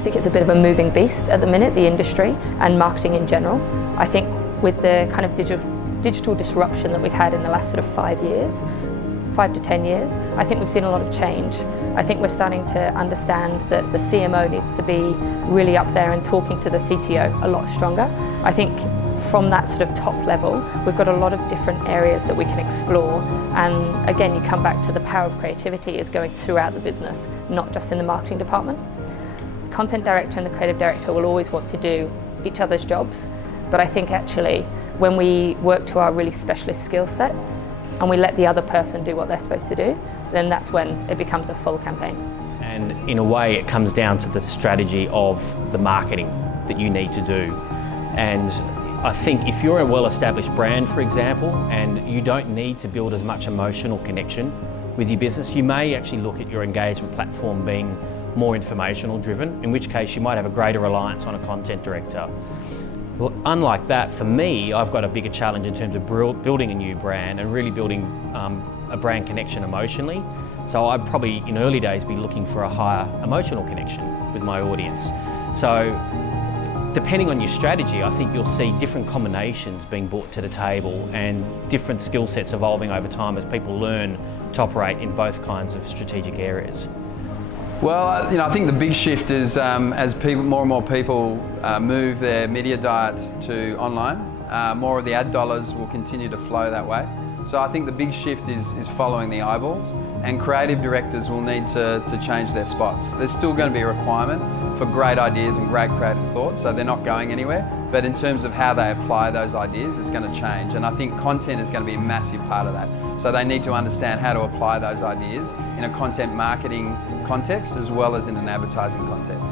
I think it's a bit of a moving beast at the minute, the industry and marketing in general. I think with the kind of digital disruption that we've had in the last sort of 5 to 10 years, I think we've seen a lot of change. I think we're starting to understand that the CMO needs to be really up there and talking to the CTO a lot stronger. I think from that sort of top level, we've got a lot of different areas that we can explore. And again, you come back to the power of creativity is going throughout the business, not just in the marketing department. The content director and the creative director will always want to do each other's jobs. But I think actually, when we work to our really specialist skill set and we let the other person do what they're supposed to do, then that's when it becomes a full campaign. And in a way, it comes down to the strategy of the marketing that you need to do. And I think if you're a well-established brand, for example, and you don't need to build as much emotional connection with your business, you may actually look at your engagement platform being more informational driven, in which case you might have a greater reliance on a content director. Well, unlike that, for me, I've got a bigger challenge in terms of building a new brand and really building a brand connection emotionally. So I'd probably, in early days, be looking for a higher emotional connection with my audience. So depending on your strategy, I think you'll see different combinations being brought to the table and different skill sets evolving over time as people learn to operate in both kinds of strategic areas. Well, I think the big shift is as more and more people move their media diet to online, more of the ad dollars will continue to flow that way. So I think the big shift is following the eyeballs, and creative directors will need to change their spots. There's still going to be a requirement for great ideas and great creative thoughts, so they're not going anywhere. But in terms of how they apply those ideas, it's going to change. And I think content is going to be a massive part of that. So they need to understand how to apply those ideas in a content marketing context as well as in an advertising context.